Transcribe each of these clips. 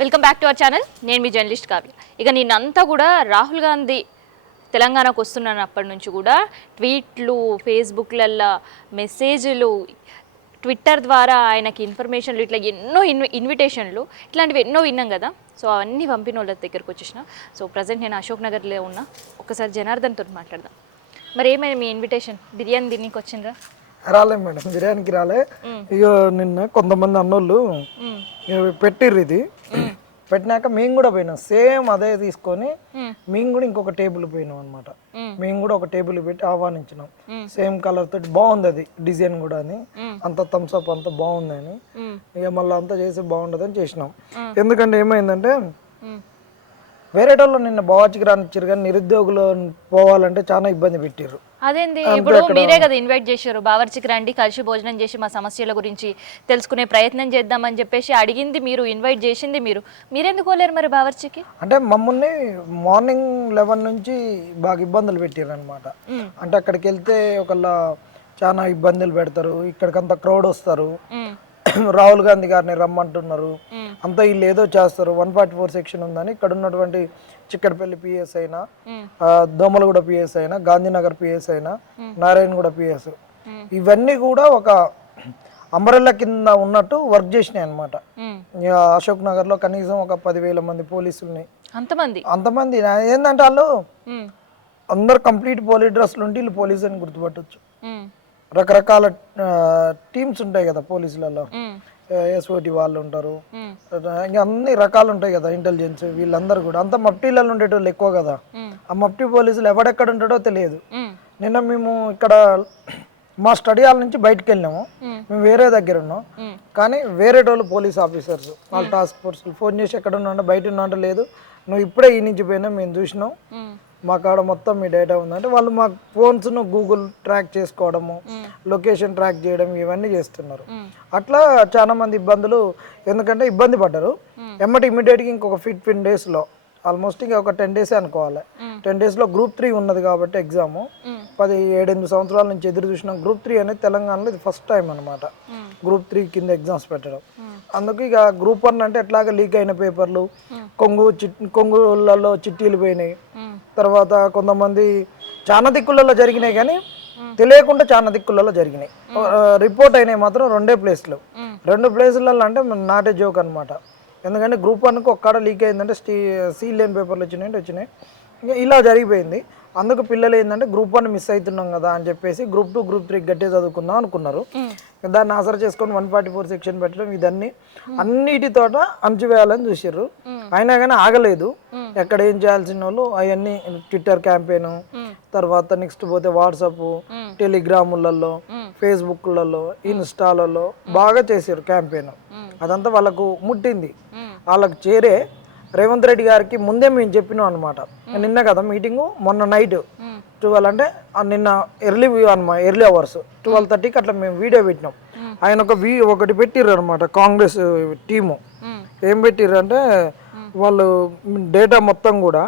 Welcome back to our channel. నేను మీ journalist Kavya. ఇక నిన్నంతా కూడా రాహుల్ గాంధీ తెలంగాణకు వస్తున్నప్పటి నుంచి కూడా ట్వీట్లు, ఫేస్బుక్లల్లో మెసేజ్లు, ట్విట్టర్ ద్వారా ఆయనకి ఇన్ఫర్మేషన్లు, ఇట్లా ఎన్నో ఇన్విటేషన్లు ఇట్లాంటివి ఎన్నో విన్నాం కదా. సో అవన్నీ పంపిన వాళ్ళ దగ్గరకు వచ్చేసిన. సో ప్రజెంట్ నేను అశోక్ నగర్లో ఉన్నా. ఒకసారి జనార్దన్తో మాట్లాడదాం. మరి ఏమైనా మీ ఇన్విటేషన్? బిర్యానీ తినీకి వచ్చిండ్రా? రాలే మేడం, బిర్యానీకి రాలే. ఇక నిన్న కొంతమంది అన్నోళ్ళు పెట్టిర్రు, ఇది పెట్టినాక మేము కూడా పోయినాం. సేమ్ అదే తీసుకొని మేము కూడా ఇంకొక టేబుల్ పోయినాం అనమాట. మేము కూడా ఒక టేబుల్ పెట్టి ఆహ్వానించినాం. సేమ్ కలర్ తోటి బాగుంది, అది డిజైన్ కూడా అని అంత థమ్స్అప్ అంతా బాగుంది అని. ఇక మళ్ళీ అంతా చేసి బాగుండదని చేసినాం. ఎందుకంటే ఏమైందంటే వేరే వాళ్ళు నిన్న బావాచికి రానిచ్చారు, కానీ నిరుద్యోగులు పోవాలంటే చాలా ఇబ్బంది పెట్టారు. అదేంది, ఇప్పుడు మీరే కదా ఇన్వైట్ చేశారు, బావర్చికి రండి, కలిసి భోజనం చేసి మా సమస్యల గురించి తెలుసుకునే ప్రయత్నం చేద్దామని చెప్పేసి అడిగింది మీరు, ఇన్వైట్ చేసింది మీరు. మీరెందుకు పోలేరు మరి బావర్చికి? అంటే మమ్మల్ని మార్నింగ్ 11 నుంచి బాగా ఇబ్బందులు పెట్టారు అనమాట. అంటే అక్కడికి వెళ్తే ఒకళ్ళ చాలా ఇబ్బందులు పెడతారు, ఇక్కడికంతా క్రౌడ్ వస్తారు, రాహుల్ గాంధీ గారిని రమ్మంటున్నారు, అంతా వీళ్ళు ఏదో చేస్తారు. 144 సెక్షన్ ఉందని ఇక్కడ ఉన్నటువంటి చిక్కడపల్లి పిఎస్ అయినా, దోమలగూడ పిఎస్ అయినా, గాంధీనగర్ పిఎస్ అయినా, నారాయణగూడ పిఎస్, ఇవన్నీ కూడా ఒక అంబరెల్లా కింద ఉన్నట్టు వర్క్ చేసినాయి అనమాట. అశోక్ నగర్ లో కనీసం ఒక 10,000 మంది పోలీసుల్ని, అంతమంది ఏంటంటే వాళ్ళు అందరు కంప్లీట్ పోలీస్ డ్రెస్లు ఉంటే వీళ్ళు పోలీసు అని గుర్తుపట్టవచ్చు. రకరకాల టీమ్స్ ఉంటాయి కదా పోలీసులలో, ఎస్ఓటి వాళ్ళు ఉంటారు, ఇంకా అన్ని రకాలు ఉంటాయి కదా, ఇంటెలిజెన్స్, వీళ్ళందరూ కూడా అంత మఫ్టీలలో ఉండేటోళ్ళు ఎక్కువ కదా. ఆ మఫ్టీ పోలీసులు ఎవడెక్కడ ఉంటాడో తెలియదు. నిన్న మేము ఇక్కడ మా స్టడీ హాల్ నుంచి బయటకు వెళ్ళినాము, మేము వేరే దగ్గర ఉన్నాం, కానీ వేరే వాళ్ళు పోలీస్ ఆఫీసర్స్ వాళ్ళ టాస్క్ ఫోర్స్ ఫోన్ చేసి ఎక్కడ ఉన్నా బయట ఉన్నా లేదు, నువ్వు ఇప్పుడే ఈ నుంచి పోయినా మేము చూసినాం, మా కాడ మొత్తం మీ డేటా ఉందంటే వాళ్ళు మా ఫోన్స్ను గూగుల్ ట్రాక్ చేసుకోవడము, లొకేషన్ ట్రాక్ చేయడం, ఇవన్నీ చేస్తున్నారు. అట్లా చాలా మంది ఇబ్బందులు, ఎందుకంటే ఇబ్బంది పడ్డారు. ఇమీడియట్గా ఇంకొక 15 డేస్లో, ఆల్మోస్ట్ ఇంకా ఒక 10 డేసే అనుకోవాలి, 10 డేస్లో Group 3 ఉన్నది కాబట్టి ఎగ్జాము. 17-8 సంవత్సరాల నుంచి ఎదురు చూసిన Group 3 అనేది తెలంగాణలో ఇది ఫస్ట్ టైం అనమాట, Group 3 కింద ఎగ్జామ్స్ పెట్టడం. అందుకు ఇక Group 1 అంటే ఎట్లాగా లీక్ అయిన పేపర్లు, కొంగులలో చిట్టీలు పోయినాయి, తర్వాత కొంతమంది చాలా దిక్కులలో జరిగినాయి, కానీ తెలియకుండా చాలా దిక్కులలో జరిగినాయి. రిపోర్ట్ అయినాయి మాత్రం 2 ప్లేస్లు, 2 ప్లేసులలో అంటే నాటే జోక్ అనమాట. ఎందుకంటే Group 1కు ఒక్కడ లీక్ అయిందంటే సీల్ లేని పేపర్లు వచ్చినాయి, ఇంకా ఇలా జరిగిపోయింది. అందుకు పిల్లలు ఏంటంటే Group 1 మిస్ అవుతున్నాం కదా అని చెప్పేసి Group 2, Group 3 గట్టిగా చదువుకుందాం అనుకున్నారు. దాన్ని ఆసరా చేసుకొని 144 సెక్షన్ పెట్టడం, ఇదన్నీ అన్నిటితోట అణచివేయాలని చూసారు. అయినా కానీ ఆగలేదు. ఎక్కడ ఏం చేయాల్సిన వాళ్ళు అవన్నీ ట్విట్టర్ క్యాంపెయిన్, తర్వాత నెక్స్ట్ పోతే వాట్సాప్, టెలిగ్రాములలో, ఫేస్బుక్లలో, ఇన్స్టాలలో బాగా చేశారు క్యాంపెయిన్. అదంతా వాళ్ళకు ముట్టింది. వాళ్ళకు చేరే రేవంత్ రెడ్డి గారికి ముందే మేము చెప్పినాం అనమాట. నిన్న కదా మీటింగు, మొన్న నైట్ 12 అంటే నిన్న ఎర్లీ అవర్స్ 12:30కి అట్లా మేము వీడియో పెట్టినాం. ఆయన ఒకటి పెట్టిర్రు అనమాట, కాంగ్రెస్ టీము ఏం పెట్టిర్రు అంటే వాళ్ళు డేటా మొత్తం కూడా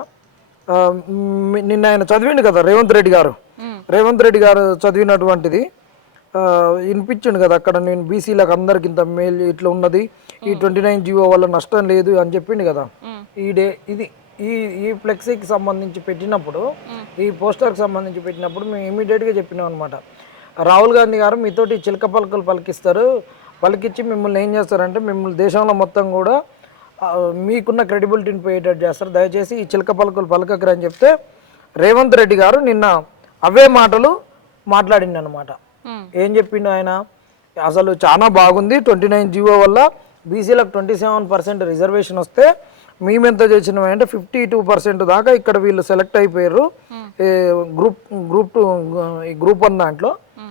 నిన్న ఆయన చదివిండు కదా రేవంత్ రెడ్డి గారు చదివినటువంటిది వినిపించిండు కదా అక్కడ. నేను బీసీలకు అందరికి ఇంత మేలు ఇట్లా ఉన్నది, ఈ 29 జీవో వల్ల నష్టం లేదు అని చెప్పిండు కదా. ఇది ఈ ఫ్లెక్సీకి సంబంధించి పెట్టినప్పుడు, ఈ పోస్టర్కి సంబంధించి పెట్టినప్పుడు మేము ఇమీడియట్గా చెప్పినాం అనమాట, రాహుల్ గాంధీ గారు మీతోటి చిలక పలుకులు పలికిస్తారు, పలికిచ్చి మిమ్మల్ని ఏం చేస్తారంటే మిమ్మల్ని దేశంలో మొత్తం కూడా మీకున్న క్రెడిబిలిటీని పోయేటట్టు చేస్తారు, దయచేసి ఈ చిలక పలుకులు పలకకరు అని చెప్తే రేవంత్ రెడ్డి గారు నిన్న అవే మాటలు మాట్లాడిండు అనమాట. ఏం చెప్పిండు ఆయన, అసలు చాలా బాగుంది, 29 జీవో వల్ల బీసీలకు 27% రిజర్వేషన్ వస్తే మేమెంత చేసినాం అంటే 52% దాకా ఇక్కడ వీళ్ళు సెలెక్ట్ అయిపోయారు గ్రూప్ 1 దాంట్లో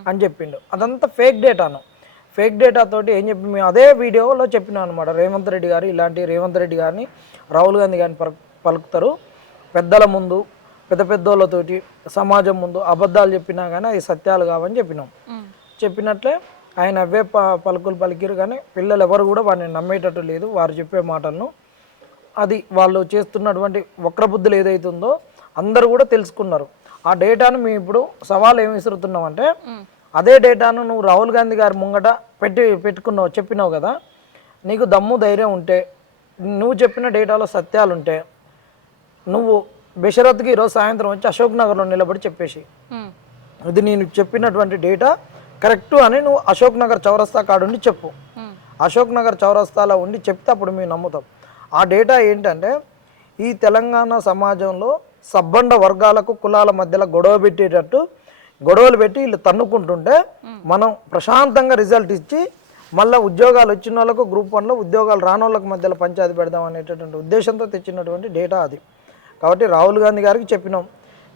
అని చెప్పిండు. అదంతా ఫేక్ డేటా తోటి ఏం చెప్పి మేము అదే వీడియోలో చెప్పినాం అనమాట. రేవంత్ రెడ్డి గారు ఇలాంటి రేవంత్ రెడ్డి గారిని, రాహుల్ గాంధీ గారిని పలుకుతారు, పెద్దల ముందు పెద్దోళ్ళతోటి సమాజం ముందు అబద్ధాలు చెప్పినా కానీ అది సత్యాలు కావని చెప్పినట్లే ఆయన అవే పలుకులు పలికిరు. కానీ పిల్లలు ఎవరు కూడా వారిని నమ్మేటట్టు లేదు, వారు చెప్పే మాటలను. అది వాళ్ళు చేస్తున్నటువంటి వక్రబుద్ధులు ఏదైతుందో అందరూ కూడా తెలుసుకున్నారు. ఆ డేటాను మేము ఇప్పుడు సవాల్ ఏమి విసురుతున్నామంటే, అదే డేటాను నువ్వు రాహుల్ గాంధీ గారి ముంగట పెట్టుకున్నావు, చెప్పినావు కదా, నీకు దమ్ము ధైర్యం ఉంటే నువ్వు చెప్పిన డేటాలో సత్యాలుంటే నువ్వు బెషరత్కి ఈరోజు సాయంత్రం వచ్చి అశోక్ నగర్లో నిలబడి చెప్పేసి ఇది నేను చెప్పినటువంటి డేటా కరెక్టు అని నువ్వు అశోక్ నగర్ చౌరస్తా కాడుండి చెప్పు. అశోక్ నగర్ చౌరస్తాలో ఉండి చెప్తే అప్పుడు మేము నమ్ముతాం. ఆ డేటా ఏంటంటే ఈ తెలంగాణ సమాజంలో సబ్బండ వర్గాలకు కులాల మధ్యలో గొడవలు పెట్టి వీళ్ళు తన్నుకుంటుంటే మనం ప్రశాంతంగా రిజల్ట్ ఇచ్చి మళ్ళీ ఉద్యోగాలు వచ్చిన వాళ్ళకు గ్రూప్ 1లో ఉద్యోగాలు రాని వాళ్ళకి మధ్యలో పంచాయతీ పెడదాం అనేటటువంటి ఉద్దేశంతో తెచ్చినటువంటి డేటా అది. కాబట్టి రాహుల్ గాంధీ గారికి చెప్పినాం.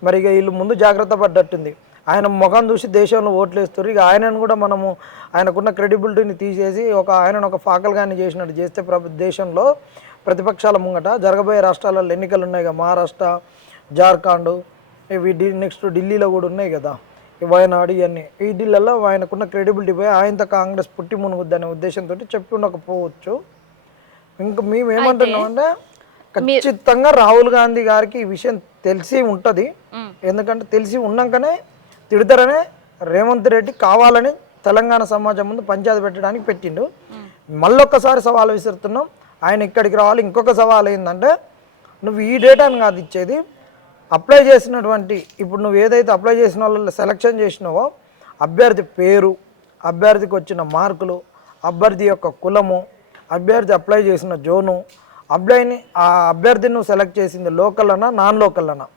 మరి ఇక వీళ్ళు ముందు జాగ్రత్త పడ్డట్టుంది. ఆయన ముఖం చూసి దేశంలో ఓట్లు వేస్తారు. ఇక ఆయనను కూడా మనము ఆయనకున్న క్రెడిబిలిటీని తీసేసి ఆయనను ఒక ఫాకల్గాని చేసినట్టు చేస్తే దేశంలో ప్రతిపక్షాల ముంగట జరగబోయే రాష్ట్రాలలో ఎన్నికలు ఉన్నాయి కదా, మహారాష్ట్ర, జార్ఖండ్, ఇవి నెక్స్ట్ ఢిల్లీలో కూడా ఉన్నాయి కదా, వయనాడు, ఇవన్నీ ఈ ఢిల్లీలో ఆయనకున్న క్రెడిబిలిటీ పోయి ఆయనతో కాంగ్రెస్ పుట్టి మునుగుద్దనే ఉద్దేశంతో చెప్పి ఉండకపోవచ్చు. ఇంకా మేము ఏమంటున్నామంటే ఖచ్చితంగా రాహుల్ గాంధీ గారికి ఈ విషయం తెలిసి ఉంటుంది. ఎందుకంటే తెలిసి ఉన్నాకనే తిడతారనే రేవంత్ రెడ్డి కావాలని తెలంగాణ సమాజం ముందు పంచాయతీ పెట్టడానికి పెట్టిండు. మళ్ళొక్కసారి సవాల్ విసురుతున్నాం, ఆయన ఇక్కడికి రావాలి. ఇంకొక సవాల్ ఏంటంటే నువ్వు ఈ డేటాను కాదు ఇచ్చేది, అప్లై చేసినటువంటి ఇప్పుడు నువ్వు ఏదైతే అప్లై చేసిన వాళ్ళలో సెలెక్షన్ చేసినావో అభ్యర్థి పేరు, అభ్యర్థికి వచ్చిన మార్కులు, అభ్యర్థి యొక్క కులము, అభ్యర్థి అప్లై చేసిన జోను, ఆ అభ్యర్థిని నువ్వు సెలెక్ట్ చేసింది లోకల్ అన్నా నాన్ లోకల్ అన్నా,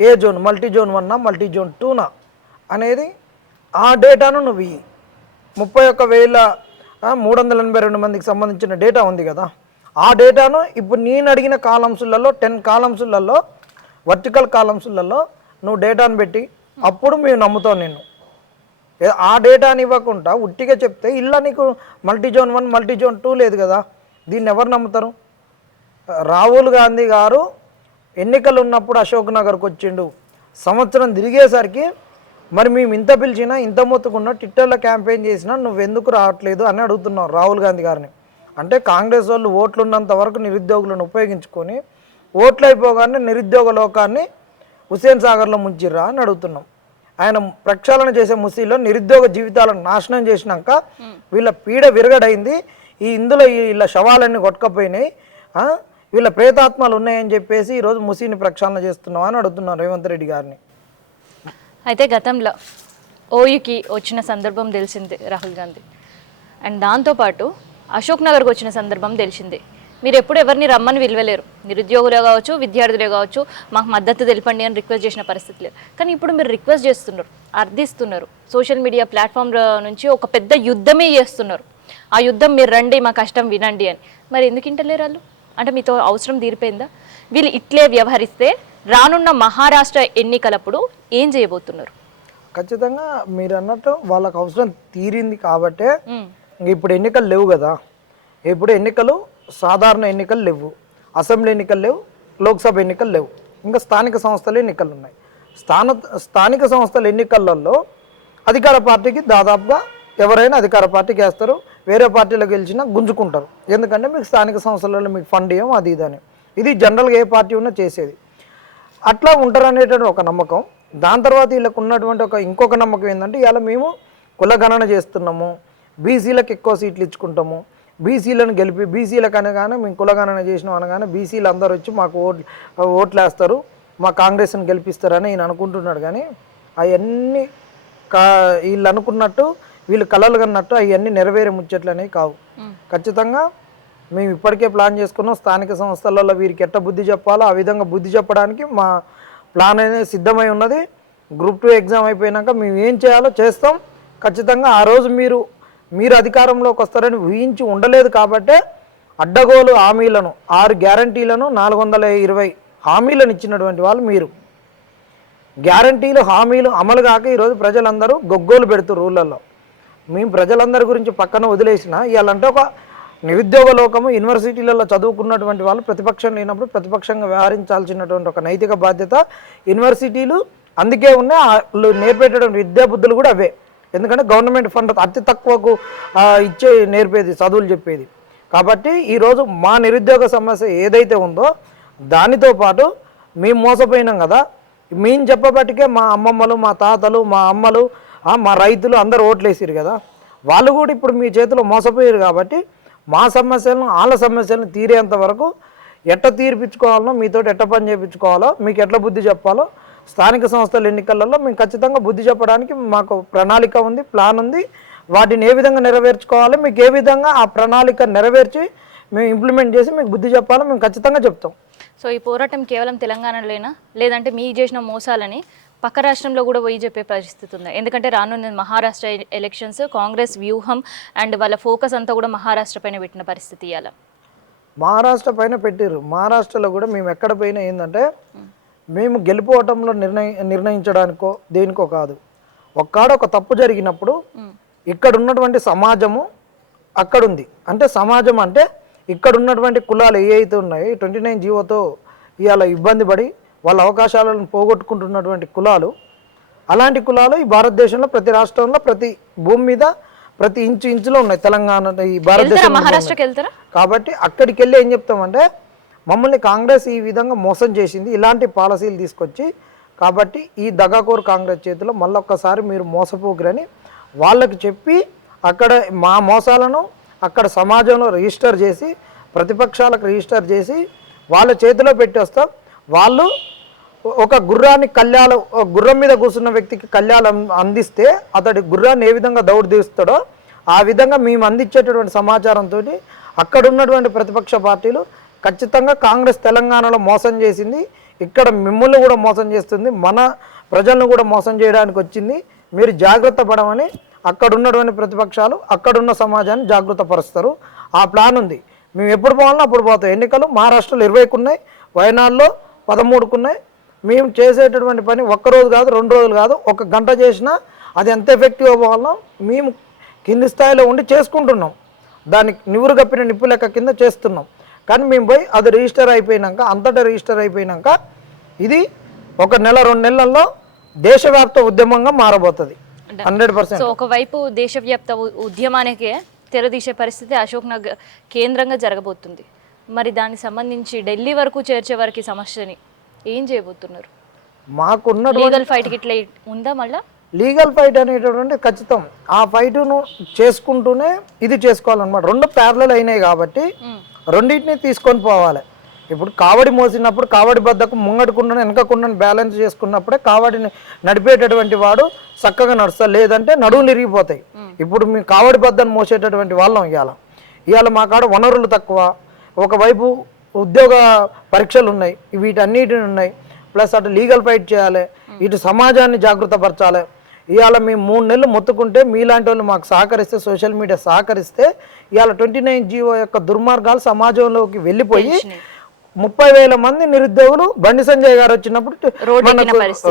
A zone, multi zone 1 multi zone 2 అనేది ఆ డేటాను నువ్వు 31,382 మందికి సంబంధించిన డేటా ఉంది కదా, ఆ డేటాను ఇప్పుడు నేను అడిగిన కాలమ్స్లలో 10 కాలమ్స్లలో వర్టికల్ కాలమ్స్లలో నువ్వు డేటాను పెట్టి అప్పుడు మేము నమ్ముతాం నిన్ను. ఆ డేటాని ఇవ్వకుండా ఉట్టిగా చెప్తే ఇలా నీకు మల్టీ జోన్ 1 మల్టీ జోన్ 2 లేదు కదా, దీన్ని ఎవరు నమ్ముతారు? రాహుల్ గాంధీ గారు ఎన్నికలు ఉన్నప్పుడు అశోక్ నగర్కి వచ్చిండు, సంవత్సరం తిరిగేసరికి మరి మేము ఇంత పిలిచినా ఇంత మొత్తుకున్నా ట్విట్టర్లో క్యాంపెయిన్ చేసినా నువ్వెందుకు రావట్లేదు అని అడుగుతున్నాం రాహుల్ గాంధీ గారిని. అంటే కాంగ్రెస్ వాళ్ళు ఓట్లు ఉన్నంత వరకు నిరుద్యోగులను ఉపయోగించుకొని ఓట్లు అయిపోగానే నిరుద్యోగ లోకాన్ని హుస్సేన్ సాగర్లో ముంచిర్రా అని అడుగుతున్నాం. ఆయన ప్రక్షాళన చేసే ముసిలో నిరుద్యోగ జీవితాలను నాశనం చేసినాక వీళ్ళ పీడ విరగడైంది. ఇందులో వీళ్ళ శవాలన్నీ కొట్టుకపోయినాయి, వీళ్ళ ప్రేతాత్మలు ఉన్నాయని చెప్పేసి ఈరోజు ముసిని ప్రక్షాళన చేస్తున్నాం అని అడుగుతున్నారు రేవంత్ రెడ్డి గారిని. అయితే గతంలో ఓయూకి వచ్చిన సందర్భం తెలిసిందే రాహుల్ గాంధీ, అండ్ దాంతోపాటు అశోక్ నగర్కి వచ్చిన సందర్భం తెలిసిందే. మీరు ఎప్పుడు ఎవరిని రమ్మని విలువలేరు, నిరుద్యోగులే కావచ్చు, విద్యార్థులే కావచ్చు, మాకు మద్దతు తెలపండి అని రిక్వెస్ట్ చేసిన పరిస్థితి లేదు. కానీ ఇప్పుడు మీరు రిక్వెస్ట్ చేస్తున్నారు, అర్థిస్తున్నారు, సోషల్ మీడియా ప్లాట్ఫామ్ నుంచి ఒక పెద్ద యుద్ధమే చేస్తున్నారు. ఆ యుద్ధం మీరు రండి, మా కష్టం వినండి అని. మరి ఎందుకు ఇంటలేరు వాళ్ళు? అంటే మీతో అవసరం తీరిపోయిందా? వీళ్ళు ఇట్లే వ్యవహరిస్తే రానున్న మహారాష్ట్ర ఎన్నికలప్పుడు ఏం చేయబోతున్నారు? ఖచ్చితంగా మీరు అన్నట్టు వాళ్ళకి అవసరం తీరింది కాబట్టే ఇప్పుడు ఎన్నికలు లేవు కదా. ఇప్పుడు ఎన్నికలు సాధారణ ఎన్నికలు లేవు, అసెంబ్లీ ఎన్నికలు లేవు, లోక్సభ ఎన్నికలు లేవు, ఇంకా స్థానిక సంస్థల ఎన్నికలు ఉన్నాయి. స్థానిక సంస్థల ఎన్నికలలో అధికార పార్టీకి దాదాపుగా ఎవరైనా అధికార పార్టీకి వేస్తారు, వేరే పార్టీలో గెలిచినా గుంజుకుంటారు. ఎందుకంటే మీకు స్థానిక సంస్థలలో మీకు ఫండ్ ఇవ్వం, అది ఇదని. ఇది జనరల్గా ఏ పార్టీ ఉన్నా చేసేది. అట్లా ఉంటారు అనేటువంటి ఒక నమ్మకం. దాని తర్వాత వీళ్ళకు ఉన్నటువంటి ఇంకొక నమ్మకం ఏంటంటే ఇవాళ మేము కులగణన చేస్తున్నాము, బీసీలకు ఎక్కువ సీట్లు ఇచ్చుకుంటాము, బీసీలను గెలిపి బీసీలకు అనగానే మేము కులగణన చేసినాం అనగానే బీసీలు అందరూ వచ్చి మాకు ఓట్లు వేస్తారు, మా కాంగ్రెస్ని గెలిపిస్తారని ఈయన అనుకుంటున్నాడు. కానీ అవన్నీ వీళ్ళు అనుకున్నట్టు వీళ్ళు కలలు కన్నట్టు అవన్నీ నెరవేరే ముచ్చట్లు అనేవి కావు. ఖచ్చితంగా మేము ఇప్పటికే ప్లాన్ చేసుకున్నాం, స్థానిక సంస్థలలో వీరికి ఎట్ట బుద్ధి చెప్పాలో ఆ విధంగా బుద్ధి చెప్పడానికి మా ప్లాన్ అనేది సిద్ధమై ఉన్నది. గ్రూప్ 2 ఎగ్జామ్ అయిపోయినాక మేము ఏం చేయాలో చేస్తాం. ఖచ్చితంగా ఆ రోజు మీరు అధికారంలోకి వస్తారని ఊహించి ఉండలేదు కాబట్టే అడ్డగోలు హామీలను 6 గ్యారంటీలను 420 హామీలను ఇచ్చినటువంటి వాళ్ళు మీరు. గ్యారంటీలు హామీలు అమలు కాక ఈరోజు ప్రజలందరూ గొగ్గోలు పెడుతున్నారు ఊళ్ళల్లో. మేము ప్రజలందరి గురించి పక్కన వదిలేసిన ఇవాళంటే ఒక నిరుద్యోగ లోకము యూనివర్సిటీలలో చదువుకున్నటువంటి వాళ్ళు ప్రతిపక్షం లేనప్పుడు ప్రతిపక్షంగా వ్యవహరించాల్సినటువంటి ఒక నైతిక బాధ్యత యూనివర్సిటీలు అందుకే ఉన్నాయి. వాళ్ళు నేర్పేటటువంటి విద్యాబుద్ధులు కూడా అవే. ఎందుకంటే గవర్నమెంట్ ఫండ్ అతి తక్కువకు నేర్పేది, చదువులు చెప్పేది. కాబట్టి ఈరోజు మా నిరుద్యోగ సమస్య ఏదైతే ఉందో దానితో పాటు మేము మోసపోయినాం కదా, మేము చెప్పబట్టికే మా అమ్మమ్మలు, మా తాతలు, మా అమ్మలు, మా రైతులు అందరూ ఓట్లేసారు కదా, వాళ్ళు కూడా ఇప్పుడు మీ చేతిలో మోసపోయారు. కాబట్టి మా సమస్యలను వాళ్ళ సమస్యలను తీరేంత వరకు ఎట్ట తీర్పించుకోవాలో, మీతో ఎట్ట పని చేయించుకోవాలో, మీకు ఎట్లా బుద్ధి చెప్పాలో స్థానిక సంస్థల ఎన్నికలలో మేము ఖచ్చితంగా బుద్ధి చెప్పడానికి మాకు ప్రణాళిక ఉంది, ప్లాన్ ఉంది. వాటిని ఏ విధంగా నెరవేర్చుకోవాలి, మీకు ఏ విధంగా ఆ ప్రణాళిక నెరవేర్చి మేము ఇంప్లిమెంట్ చేసి మీకు బుద్ధి చెప్పాలో మేము ఖచ్చితంగా చెప్తాం. సో ఈ పోరాటం కేవలం తెలంగాణలోనా, లేదంటే మీకు చేసిన మోసాలని పక్క రాష్ట్రంలో కూడా పోయి చెప్పే పరిస్థితి ఉంది? ఎందుకంటే రానున్న మహారాష్ట్ర ఎలక్షన్స్, కాంగ్రెస్ వ్యూహం అండ్ వాళ్ళ ఫోకస్ అంతా కూడా మహారాష్ట్ర పైన పెట్టిన పరిస్థితి ఇవ్వాలి. మహారాష్ట్ర పైన పెట్టారు. మహారాష్ట్రలో కూడా మేము ఎక్కడ పోయినా ఏంటంటే మేము గెలుపోవటంలో నిర్ణయించడానికో దేనికో కాదు. ఒక తప్పు జరిగినప్పుడు ఇక్కడ ఉన్నటువంటి సమాజము అక్కడుంది. అంటే సమాజం అంటే ఇక్కడ ఉన్నటువంటి కులాలు ఏ అయితే ఉన్నాయో 29 జీవోతో ఇవాళ ఇబ్బంది పడి వాళ్ళ అవకాశాలను పోగొట్టుకుంటున్నటువంటి కులాలు, అలాంటి కులాలు ఈ భారతదేశంలో ప్రతి రాష్ట్రంలో ప్రతి భూమి మీద ప్రతి ఇంచులో ఉన్నాయి. తెలంగాణ ఈ భారతదేశం మహారాష్ట్రకి వెళ్తారా? కాబట్టి అక్కడికి వెళ్ళి ఏం చెప్తామంటే మమ్మల్ని కాంగ్రెస్ ఈ విధంగా మోసం చేసింది, ఇలాంటి పాలసీలు తీసుకొచ్చి, కాబట్టి ఈ దగాకోర్ కాంగ్రెస్ చేతిలో మళ్ళొక్కసారి మీరు మోసపోకురని వాళ్ళకి చెప్పి అక్కడ మా మోసాలను అక్కడ సమాజంలో రిజిస్టర్ చేసి ప్రతిపక్షాలకు రిజిస్టర్ చేసి వాళ్ళ చేతిలో పెట్టేస్తాం. వాళ్ళు ఒక గుర్రాన్ని గుర్రం మీద కూర్చున్న వ్యక్తికి కళ్యాణం అందిస్తే అతడి గుర్రాన్ని ఏ విధంగా దౌడు తీస్తాడో ఆ విధంగా మేము అందించేటటువంటి సమాచారంతో అక్కడ ఉన్నటువంటి ప్రతిపక్ష పార్టీలు ఖచ్చితంగా కాంగ్రెస్ తెలంగాణలో మోసం చేసింది, ఇక్కడ మిమ్మల్ని కూడా మోసం చేస్తుంది, మన ప్రజలను కూడా మోసం చేయడానికి వచ్చింది, మీరు జాగ్రత్త పడమని అక్కడ ఉన్నటువంటి ప్రతిపక్షాలు అక్కడున్న సమాజాన్ని జాగృత పరుస్తారు. ఆ ప్లాన్ ఉంది. మేము ఎప్పుడు పోవాలన్నా అప్పుడు పోతాం. ఎన్నికలు మహారాష్ట్రలో 20కు ఉన్నాయి, వయనాడులో 13కు ఉన్నాయి. మేము చేసేటటువంటి పని ఒక్కరోజు కాదు, 2 రోజులు కాదు, 1 గంట చేసినా అది ఎంత ఎఫెక్టివ్ అవ్వాలనో మేము కింది స్థాయిలో ఉండి చేసుకుంటున్నాం. దానికి నివురు కప్పిన నిప్పు లెక్క కింద చేస్తున్నాం. కానీ మేము పోయి అది రిజిస్టర్ అయిపోయినాక, అంతటా రిజిస్టర్ అయిపోయినాక ఇది 1 నెల 2 నెలల్లో దేశవ్యాప్త ఉద్యమంగా మారబోతుంది 100%. సో ఒకవైపు దేశవ్యాప్త ఉద్యమానికే తెరదీసే పరిస్థితి అశోక్ నగర్ కేంద్రంగా జరగబోతుంది. మరి దానికి సంబంధించి ఢిల్లీ వరకు చేర్చే వరకు సమస్యని ఏం చేయబోతున్నారు? మాకున్న లీగల్ ఫైట్కి ఇట్లా ఉందా? మళ్ళీ లీగల్ ఫైట్ అనేటటువంటి ఖచ్చితం ఆ ఫైటును చేసుకుంటూనే ఇది చేసుకోవాలన్నమాట. 2 ప్యారలల్ అయినాయి కాబట్టి రెండింటిని తీసుకొని పోవాలి. ఇప్పుడు కావడి మోసినప్పుడు కావడి బద్దకు ముంగడుకుండా వెనకకుండా బ్యాలెన్స్ చేసుకున్నప్పుడే కావడిని నడిపేటటువంటి వాడు చక్కగా నడుస్తారు, లేదంటే నడువులు ఇరిగిపోతాయి. ఇప్పుడు మీ కావడి బద్దను మోసేటటువంటి వాళ్ళం ఇవాళ మా కాడ వనరులు తక్కువ, ఒకవైపు ఉద్యోగ పరీక్షలు ఉన్నాయి, వీటన్నిటిని ఉన్నాయి, ప్లస్ అటు లీగల్ ఫైట్ చేయాలి, ఇటు సమాజాన్ని జాగృతపరచాలి. ఇవాళ మేము 3 నెలలు మొత్తుకుంటే మీలాంటి వాళ్ళు మాకు సహకరిస్తే, సోషల్ మీడియా సహకరిస్తే ఇవాళ 29 జీవో యొక్క దుర్మార్గాలు సమాజంలోకి వెళ్ళిపోయి 30,000 మంది నిరుద్యోగులు బండి సంజయ్ గారు వచ్చినప్పుడు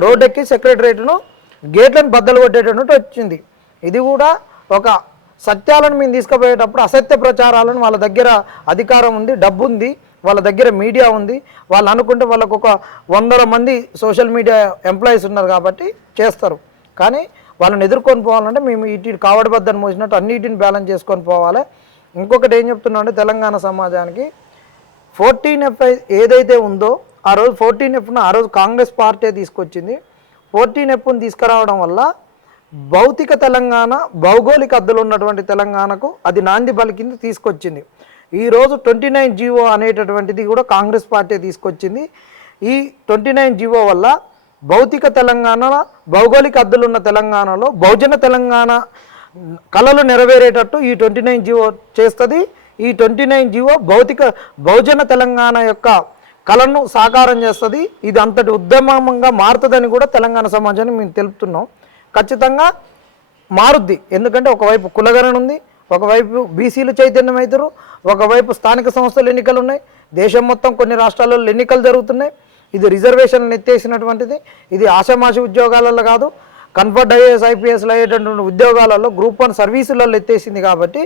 రోడ్డెక్కి సెక్రటరేట్ను గేట్లను బద్దలు కొట్టేటట్టు వచ్చింది. ఇది కూడా ఒక సత్యాలను మేము తీసుకుపోయేటప్పుడు అసత్య ప్రచారాలను, వాళ్ళ దగ్గర అధికారం ఉంది, డబ్బు ఉంది, వాళ్ళ దగ్గర మీడియా ఉంది, వాళ్ళు అనుకుంటే వాళ్ళకు ఒక 100 మంది సోషల్ మీడియా ఎంప్లాయీస్ ఉన్నారు కాబట్టి చేస్తారు. కానీ వాళ్ళని ఎదుర్కొని పోవాలంటే మేము ఇటు కావడి బద్దను మోసినట్టు అన్నిటిని బ్యాలెన్స్ చేసుకొని పోవాలి. ఇంకొకటి ఏం చెప్తున్నా అంటే తెలంగాణ సమాజానికి 14F ఏదైతే ఉందో ఆ రోజు 14Fను ఆ రోజు కాంగ్రెస్ పార్టీ తీసుకొచ్చింది. 14Fను తీసుకురావడం వల్ల భౌతిక తెలంగాణ, భౌగోళిక అద్దులు ఉన్నటువంటి తెలంగాణకు అది నాంది పలికింది, తీసుకొచ్చింది. ఈరోజు 29 జీవో అనేటటువంటిది కూడా కాంగ్రెస్ పార్టీ తీసుకొచ్చింది. ఈ 29 జీవో వల్ల భౌతిక తెలంగాణ, భౌగోళిక అద్దులున్న తెలంగాణలో బహుజన తెలంగాణ కళలు నెరవేరేటట్టు ఈ 29 జీవో చేస్తుంది. ఈ 29 జీవో బహుజన తెలంగాణ యొక్క కళను సాకారం చేస్తుంది. ఇది అంతటి ఉద్యమంగా మారుతుందని కూడా తెలంగాణ సమాజాన్ని మేము తెలుపుతున్నాం. ఖచ్చితంగా మారుద్ది. ఎందుకంటే ఒకవైపు కులగరణ ఉంది, ఒకవైపు బీసీలు చైతన్యం అవుతారు, ఒకవైపు స్థానిక సంస్థలు ఎన్నికలు ఉన్నాయి, దేశం మొత్తం కొన్ని రాష్ట్రాలలో ఎన్నికలు జరుగుతున్నాయి. ఇది రిజర్వేషన్లు ఎత్తేసినటువంటిది. ఇది ఆషామాషి ఉద్యోగాలలో కాదు, కన్వర్ట్ ఐఏఎస్ ఐపీఎస్లు అయ్యేటటువంటి ఉద్యోగాలలో గ్రూప్ 1 సర్వీసులలో ఎత్తేసింది. కాబట్టి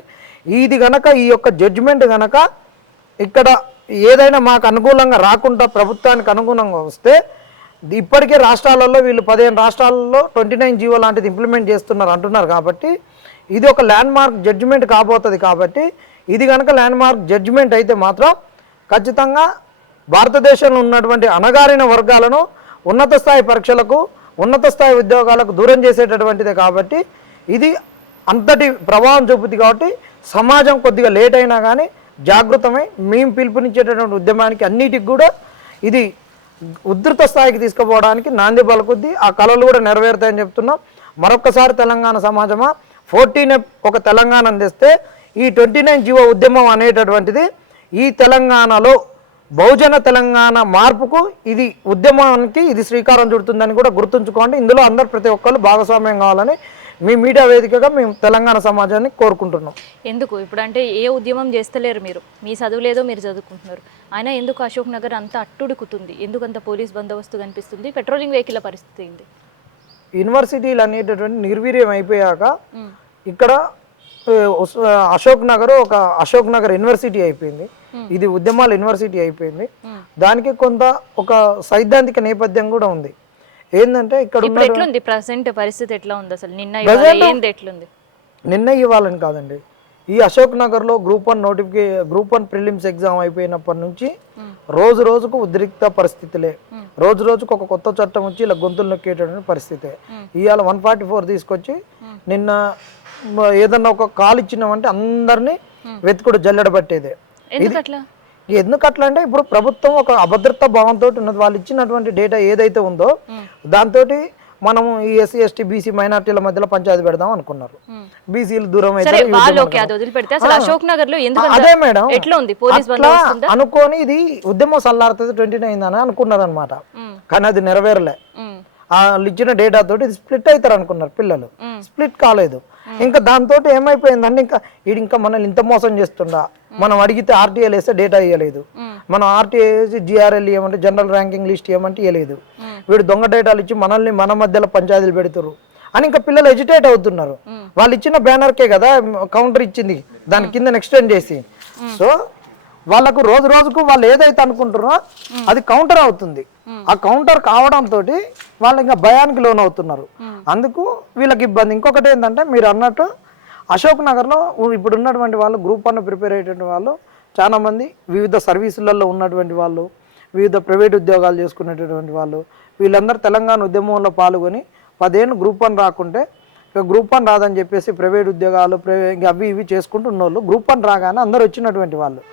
ఇది గనక, ఈ యొక్క జడ్జిమెంట్ గనక ఇక్కడ ఏదైనా మాకు అనుకూలంగా రాకుండా ప్రభుత్వానికి అనుగుణంగా వస్తే, ఇప్పటికే రాష్ట్రాలలో వీళ్ళు 15 రాష్ట్రాలలో 29 జీవో లాంటిది ఇంప్లిమెంట్ చేస్తున్నారు అంటున్నారు. కాబట్టి ఇది ఒక ల్యాండ్ మార్క్ జడ్జిమెంట్ కాబోతుంది. కాబట్టి ఇది కనుక ల్యాండ్ మార్క్ జడ్జిమెంట్ అయితే మాత్రం ఖచ్చితంగా భారతదేశంలో ఉన్నటువంటి అణగారిన వర్గాలను ఉన్నత స్థాయి పరీక్షలకు, ఉన్నత స్థాయి ఉద్యోగాలకు దూరం చేసేటటువంటిదే. కాబట్టి ఇది అంతటి ప్రభావం చూపుతుంది. కాబట్టి సమాజం కొద్దిగా లేట్ అయినా కానీ జాగృతమై మేము పిలుపునిచ్చేటటువంటి ఉద్యమానికి అన్నిటికి కూడా ఇది ఉధృత స్థాయికి తీసుకుపోవడానికి నాంది పలుకుద్ది. ఆ కళలు కూడా నెరవేరుతాయని చెప్తున్నాం. మరొక్కసారి తెలంగాణ సమాజమా 14 ఒక తెలంగాణ తెస్తే ఈ 29 జీవో ఉద్యమం అనేటటువంటిది ఈ తెలంగాణలో బహుజన తెలంగాణ మార్పుకు ఇది ఉద్యమానికి ఇది శ్రీకారం చుడుతుందని కూడా గుర్తుంచుకోండి. ఇందులో అందరు ప్రతి ఒక్కరు భాగస్వామ్యం కావాలని మీ మీడియా వేదికగా మేము తెలంగాణ సమాజాన్ని కోరుకుంటున్నాం. ఎందుకు ఇప్పుడు అంటే ఏ ఉద్యమం చేస్తలేరు మీరు, మీ చదువులేదో మీరు చదువుకుంటున్నారు, అయినా ఎందుకు అశోక్ నగర్ అంత అట్టుడుకుతుంది, ఎందుకు అంత పోలీస్ బందోబస్తు కనిపిస్తుంది, పెట్రోలింగ్ వెహికల్ పరిస్థితి ఏంటి? యూనివర్సిటీలు అనేటటువంటి నిర్వీర్యం అయిపోయాక ఇక్కడ అశోక్ నగర్ ఒక అశోక్ నగర్ యూనివర్సిటీ అయిపోయింది. ఇది ఉద్యమాల యూనివర్సిటీ అయిపోయింది. దానికి కొంత ఒక సైద్ధాంతిక నేపథ్యం కూడా ఉంది. ఏంటంటే ఇక్కడ ఎట్లుంది ప్రెసెంట్ పరిస్థితి ఎట్లా ఉంది అసలు? నిన్న ఇవ్వాలని కాదండి, ఈ అశోక్ నగర్లో గ్రూప్ 1 ప్రిలిమ్స్ ఎగ్జామ్ అయిపోయినప్పటి నుంచి రోజు రోజుకు ఉద్రిక్త పరిస్థితులే, రోజు రోజుకు ఒక కొత్త చట్టం వచ్చి ఇలా గొంతులు నొక్కేటటువంటి పరిస్థితే. ఇవాళ 144 తీసుకొచ్చి నిన్న ఏదన్నా ఒక కాల్ ఇచ్చినామంటే అందరినీ వెతుకుడు జల్లెడ పట్టేదే. ఎందుకు అట్లా అంటే ఇప్పుడు ప్రభుత్వం ఒక అభద్రతా భావంతో ఉన్నది. వాళ్ళు ఇచ్చినటువంటి డేటా ఏదైతే ఉందో దాంతో మనం ఈ ఎస్సీ ఎస్టీ బీసీ మైనార్టీల మధ్యలో పంచాయతీ పెడదాం అనుకున్నారు. బీసీలు దూరం అయితే అదే మేడం అనుకోని ఇది ఉద్యమం సల్లారుతుంది 29 అని అనుకున్నారు అనమాట. కానీ అది నెరవేరలే. వాళ్ళు ఇచ్చిన డేటా తోటి ఇది స్ప్లిట్ అవుతారు అనుకున్నారు పిల్లలు, స్ప్లిట్ కాలేదు. ఇంకా దాంతో ఏమైపోయిందంటే ఇంకా మనల్ని ఇంత మోసం చేస్తుండా, మనం అడిగితే ఆర్టీఎల్ వేస్తే డేటా ఇవ్వలేదు, మనం ఆర్టీఏ జిఆర్ఎల్ ఇవ్వమంటే జనరల్ ర్యాంకింగ్ లిస్ట్ ఇవ్వమంటే ఇవ్వలేదు, వీడు దొంగ డేటాలు ఇచ్చి మనల్ని మన మధ్యలో పంచాయతీలు పెడుతున్నారు అని ఇంకా పిల్లలు ఎజిటేట్ అవుతున్నారు. వాళ్ళు ఇచ్చిన బ్యానర్కే కదా కౌంటర్ ఇచ్చింది, దాని కింద ఎక్స్టెండ్ చేసి. సో వాళ్ళకు రోజు రోజుకు వాళ్ళు ఏదైతే అనుకుంటారో అది కౌంటర్ అవుతుంది. ఆ కౌంటర్ కావడంతో వాళ్ళు ఇంకా భయానికి లోన్ అవుతున్నారు. అందుకు వీళ్ళకి ఇబ్బంది. ఇంకొకటి ఏంటంటే మీరు అన్నట్టు అశోక్ నగర్లో ఇప్పుడు ఉన్నటువంటి వాళ్ళు గ్రూప్ 1 ప్రిపేర్ అయ్యేటువంటి వాళ్ళు చాలామంది వివిధ సర్వీసులలో ఉన్నటువంటి వాళ్ళు, వివిధ ప్రైవేట్ ఉద్యోగాలు చేసుకునేటటువంటి వాళ్ళు, వీళ్ళందరూ తెలంగాణ ఉద్యమంలో పాల్గొని 10 ఏళ్ళు గ్రూప్ 1 రాకుంటే ఇక గ్రూప్ 1 రాదని చెప్పేసి ప్రైవేట్ ఉద్యోగాలు అవి ఇవి చేసుకుంటున్న వాళ్ళు గ్రూప్ 1 రాగానే అందరూ వచ్చినటువంటి వాళ్ళు.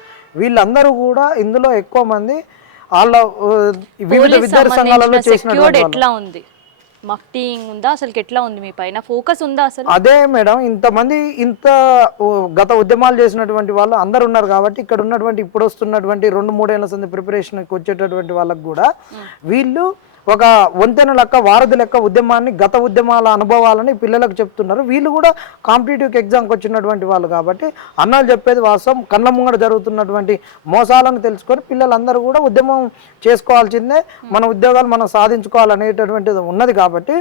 వీళ్ళందరూ కూడా ఇందులో ఎక్కువ మంది వాళ్ళ వివిధ విద్యార్థి సంఘాలలో చేసినటువంటి ఎట్లా ఉంది, మఫ్టింగ్ ఉందా అసలు, ఎట్లా ఉంది మీ పైన ఫోకస్ ఉందా అసలు? అదే మేడం, ఇంతమంది గత ఉద్యమాలు చేసినటువంటి వాళ్ళు అందరు ఉన్నారు కాబట్టి ఇక్కడ ఉన్నటువంటి ఇప్పుడు వస్తున్నటువంటి 2-3 ఏళ్ల సంది ప్రిపరేషన్కి వచ్చేటటువంటి వాళ్ళకు కూడా వీళ్ళు ఒక వంతెన లెక్క వారధి లెక్క ఉద్యమాన్ని గత ఉద్యమాల అనుభవాలని పిల్లలకు చెప్తున్నారు. వీళ్ళు కూడా కాంపిటేటివ్ ఎగ్జామ్కి వచ్చినటువంటి వాళ్ళు కాబట్టి అన్నాళ్ళు చెప్పేది వాస్తవం, కళ్ళ ముంగడ జరుగుతున్నటువంటి మోసాలను తెలుసుకొని పిల్లలందరూ కూడా ఉద్యమం చేసుకోవాల్సిందే, మన ఉద్యోగాలు మనం సాధించుకోవాలనేటటువంటిది ఉన్నది. కాబట్టి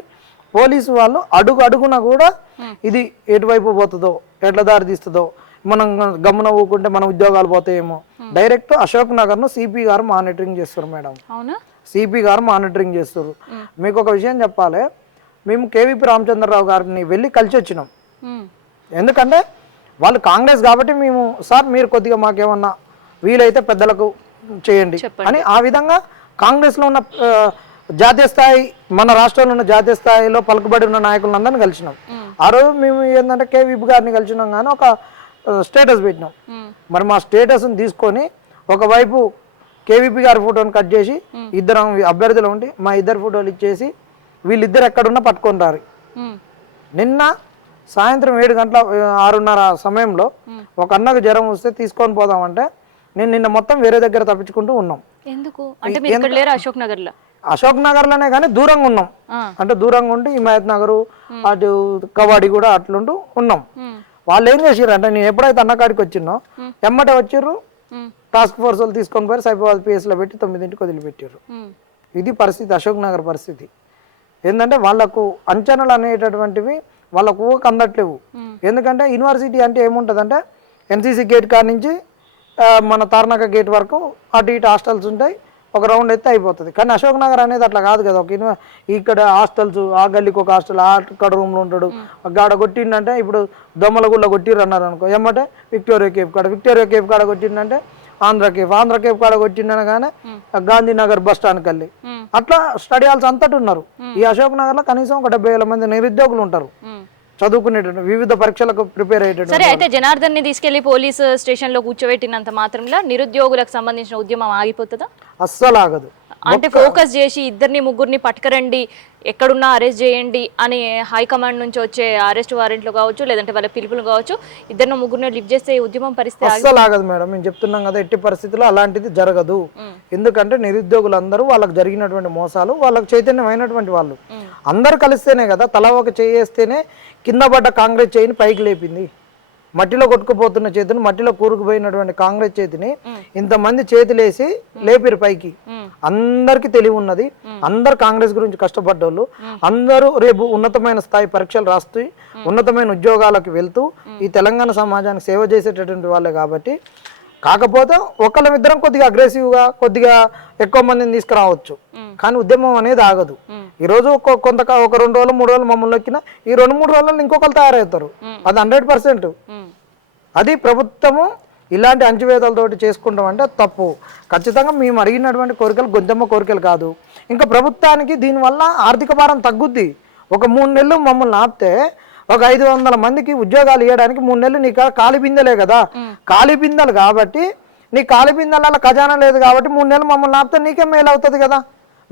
పోలీసు వాళ్ళు అడుగు అడుగున కూడా ఇది ఎటువైపు పోతుందో, ఎట్ల దారి తీస్తుందో, మనం గమన ఊకుంటే మన ఉద్యోగాలు పోతాయేమో. డైరెక్ట్ అశోక్ నగర్ను సిపి గారు మానిటరింగ్ చేస్తారు మేడం. అవునా? సిపి గారు మానిటరింగ్ చేస్తారు. మీకు ఒక విషయం చెప్పాలి, మేము కేవీపీ రామచంద్రరావు గారిని వెళ్ళి కలిసి వచ్చినాం. ఎందుకంటే వాళ్ళు కాంగ్రెస్ కాబట్టి మేము సార్ మీరు కొద్దిగా మాకేమన్నా వీలైతే పెద్దలకు చేయండి అని ఆ విధంగా కాంగ్రెస్లో ఉన్న జాతీయ స్థాయి, మన రాష్ట్రంలో ఉన్న జాతీయ స్థాయిలో పలుకుబడి ఉన్న నాయకులందరినీ కలిసినాం. ఆ రోజు మేము ఏంటంటే కేవీపీ గారిని కలిసినాం కానీ ఒక స్టేటస్ పెట్టినాం. మరి మా స్టేటస్ని తీసుకొని ఒకవైపు కేవీపీ గారి ఫోటోని కట్ చేసి ఇద్దరు అభ్యర్థులు ఉండి మా ఇద్దరు ఫోటోలు ఇచ్చేసి వీళ్ళిద్దరు ఎక్కడున్నా పట్టుకొని రారు. నిన్న సాయంత్రం 7 గంటల 6:30 సమయంలో ఒక అన్నకు జ్వరం వస్తే తీసుకొని పోదామంటే నేను నిన్న మొత్తం వేరే దగ్గర తప్పించుకుంటూ ఉన్నాం. అశోక్ నగర్లోనే కానీ దూరంగా ఉన్నాం. అంటే దూరంగా ఉండి హిమాయత్ నగరు అటు కవాడి కూడా అట్లుంటూ ఉన్నాం. వాళ్ళు ఏం చేసారు అంటే నేను ఎప్పుడైతే అన్నకాడికి వచ్చినో ఎమ్మటే వచ్చిర్రు, టాస్క్ ఫోర్స్ వాళ్ళు తీసుకొని పోయి సైబాబాద్ పిఎస్లో పెట్టి 9ంటికి వదిలిపెట్టారు. ఇది పరిస్థితి, అశోక్ నగర్ పరిస్థితి. ఏంటంటే వాళ్ళకు అంచనాలు అనేటటువంటివి వాళ్ళకు ఊహకు అందట్లేవు. ఎందుకంటే యూనివర్సిటీ అంటే ఏముంటుందంటే ఎన్సీసీ గేట్ కాడ నుంచి మన తార్నాక గేట్ వరకు అటు ఇటు హాస్టల్స్ ఉంటాయి, ఒక రౌండ్ అయితే అయిపోతుంది. కానీ అశోక్ నగర్ అనేది అట్లా కాదు కదా. ఒక ఇక్కడ హాస్టల్స్, ఆ గల్లీకి ఒక హాస్టల్, అక్కడ రూమ్లో ఉంటాడు, గాడ కొట్టిండంటే ఇప్పుడు దొమ్మలగుళ్ళ కొట్టిర్రు అన్నారు అనుకో, ఏమంటే విక్టోరియా కేఫ్ కాడ కొట్టిండంటే ఆంధ్ర కేఫ్ కాడ కొట్టిండనగానే గాంధీనగర్ బస్ స్టాండ్కి వెళ్ళి అట్లా స్టడీ హాల్స్ అంతటి ఉన్నారు. ఈ అశోక్ నగర్లో కనీసం ఒక 70,000 మంది నిరుద్యోగులు ఉంటారు. చదువుకునేటువంటి వివిధ పరీక్షలకు ప్రిపేర్ సరే అయ్యేటువంటి అయితే జనార్దన్ ని తీసుకెళ్లి పోలీస్ స్టేషన్ లో కూర్చోబెట్టినంత మాత్రంలో నిరుద్యోగులకు సంబంధించిన ఉద్యమం ఆగిపోతుందా? అస్సలు ఆగదు. అంటే ఫోకస్ చేసి ఇద్దరిని ముగ్గురిని పట్టుకరండి, ఎక్కడున్నా అరెస్ట్ చేయండి అని హైకమాండ్ నుంచి వచ్చే అరెస్ట్ వారెంట్లు కావచ్చు, లేదంటే వాళ్ళ పిలుపులు కావచ్చు, ఇద్దరిని ముగ్గురిని లిఫ్ట్ చేస్తే ఉద్యమం పరిస్థితి అస్సలు ఆగదు మేడం. మేము చెప్తున్నాం కదా, ఎట్టి పరిస్థితుల్లో అలాంటిది జరగదు. ఎందుకంటే నిరుద్యోగులందరూ వాళ్ళకి జరిగినటువంటి మోసాలు, వాళ్ళకి చైతన్యమైనటువంటి వాళ్ళు అందరూ కలిస్తేనే కదా, తల ఒక చేయేస్తేనే కింద పడ్డ కాంగ్రెస్ చేయిని పైకి లేపింది. మట్టిలో కొట్టుకుపోతున్న చేతిని, మట్టిలో కూరుకుపోయినటువంటి కాంగ్రెస్ చేతిని ఇంతమంది చేతులేసి లేపిరు పైకి. అందరికి తెలివి ఉన్నది, అందరు కాంగ్రెస్ గురించి కష్టపడ్డోళ్ళు, అందరూ రేపు ఉన్నతమైన స్థాయి పరీక్షలు రాస్తూ ఉన్నతమైన ఉద్యోగాలకు వెళ్తూ ఈ తెలంగాణ సమాజానికి సేవ చేసేటటువంటి వాళ్ళే. కాబట్టి కాకపోతే ఒకళ్ళమిద్దరం కొద్దిగా అగ్రెసివ్గా కొద్దిగా ఎక్కువ మందిని తీసుకురావచ్చు, కానీ ఉద్యమం అనేది ఆగదు. ఈ రోజు ఒక 2 రోజులు 3 రోజులు మమ్మల్ని ఎక్కినా ఈ 2-3 రోజుల్లో ఇంకొకరు తయారవుతారు. అది 100%. అది ప్రభుత్వము ఇలాంటి అంచువేతలతోటి చేసుకుంటాం అంటే తప్పు. ఖచ్చితంగా మేము అడిగినటువంటి కోరికలు గొంతెమ్మ కోరికలు కాదు. ఇంకా ప్రభుత్వానికి దీనివల్ల ఆర్థిక భారం తగ్గుద్ది. ఒక 3 నెలలు మమ్మల్ని ఆపితే ఒక 500 మందికి ఉద్యోగాలు ఇవ్వడానికి 3 నెలలు నీకు ఖాళీ బిందెలే కదా, ఖాళీ బిందెలు కాబట్టి నీ ఖాళీ బిందెల ఖజానా లేదు కాబట్టి 3 నెలలు మమ్మల్ని ఆపితే నీకే మేలు అవుతుంది కదా.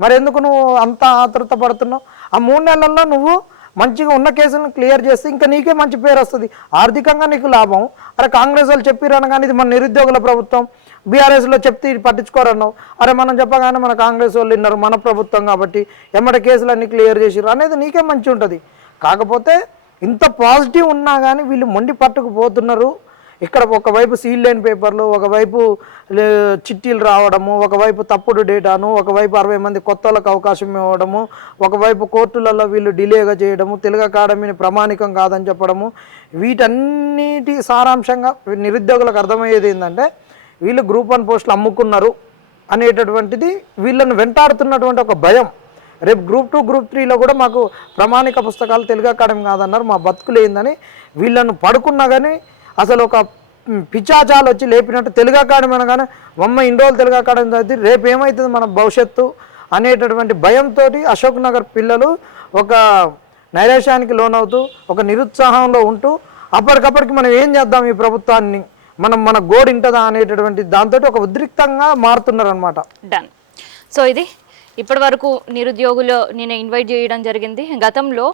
మరి ఎందుకు నువ్వు అంత ఆతృత పడుతున్నావు? ఆ 3 నెలల్లో నువ్వు మంచిగా ఉన్న కేసులను క్లియర్ చేస్తే ఇంకా నీకే మంచి పేరు వస్తుంది, ఆర్థికంగా నీకు లాభం. అరే కాంగ్రెస్ వాళ్ళు చెప్పిరని కానీ ఇది మన నిరుద్యోగుల ప్రభుత్వం, బీఆర్ఎస్లో చెప్తే పట్టించుకోరన్నావు. అరే మనం చెప్పగానే మన కాంగ్రెస్ వాళ్ళు విన్నారు, మన ప్రభుత్వం కాబట్టి ఎమ్మటి కేసులన్నీ క్లియర్ చేసిర్రు అనేది నీకే మంచి ఉంటుంది. కాకపోతే ఇంత పాజిటివ్ ఉన్నా కానీ వీళ్ళు మొండి పట్టుకుపోతున్నారు. ఇక్కడ ఒకవైపు సీల్ లైన్ పేపర్లు, ఒకవైపు చిట్టీలు రావడము, ఒకవైపు తప్పుడు డేటాను, ఒకవైపు 60 మంది కొత్త వాళ్ళకి అవకాశం ఇవ్వడము, ఒకవైపు కోర్టులలో వీళ్ళు డిలేగా చేయడము, తెలుగు అకాడమీని ప్రామాణికం కాదని చెప్పడము, వీటన్నిటి సారాంశంగా నిరుద్యోగులకు అర్థమయ్యేది ఏంటంటే వీళ్ళు గ్రూప్ 1 పోస్టులు అమ్ముకున్నారు అనేటటువంటిది వీళ్ళని వెంటాడుతున్నటువంటి ఒక భయం. రేపు గ్రూప్ 2 గ్రూప్ 3లో కూడా మాకు ప్రామాణిక పుస్తకాలు తెలుగు అకాడమీ కాదన్నారు, మా బతుకులు ఏందని వీళ్ళను పడుకున్నా కానీ అసలు ఒక పిచాచాలు వచ్చి లేపినట్టు తెలుగు అకాడమీ అనగానే ఇన్ని రోజులు తెలుగు అకాడమీ చదివి రేపు ఏమవుతుంది మన భవిష్యత్తు అనేటటువంటి భయంతో అశోక్ నగర్ పిల్లలు ఒక నైరాశ్యానికి లోనవుతూ ఒక నిరుత్సాహంలో ఉంటూ అప్పటికప్పటికి మనం ఏం చేద్దాం ఈ ప్రభుత్వాన్ని, మన గోడు ఇంటదా అనేటటువంటి దాంతో ఒక ఉద్రిక్తంగా మారుతున్నారు అనమాట. డన్. సో ఇది ఇప్పటి వరకు నిరుద్యోగులు నేను ఇన్వైట్ చేయడం జరిగింది. గతంలో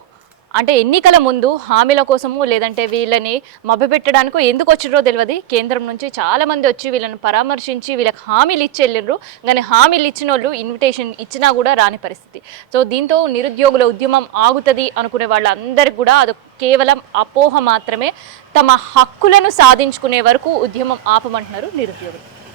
అంటే ఎన్నికల ముందు హామీల కోసము లేదంటే వీళ్ళని మభ్యపెట్టడానికో ఎందుకు వచ్చిరో తెలియదు. కేంద్రం నుంచి చాలామంది వచ్చి వీళ్ళని పరామర్శించి వీళ్ళకి హామీలు ఇచ్చి వెళ్ళిండ్రు, కానీ హామీలు ఇచ్చిన వాళ్ళు ఇన్విటేషన్ ఇచ్చినా కూడా రాని పరిస్థితి. సో దీంతో నిరుద్యోగుల ఉద్యమం ఆగుతుంది అనుకునే వాళ్ళందరికీ కూడా అది కేవలం అపోహ మాత్రమే. తమ హక్కులను సాధించుకునే వరకు ఉద్యమం ఆపమంటున్నారు నిరుద్యోగులు.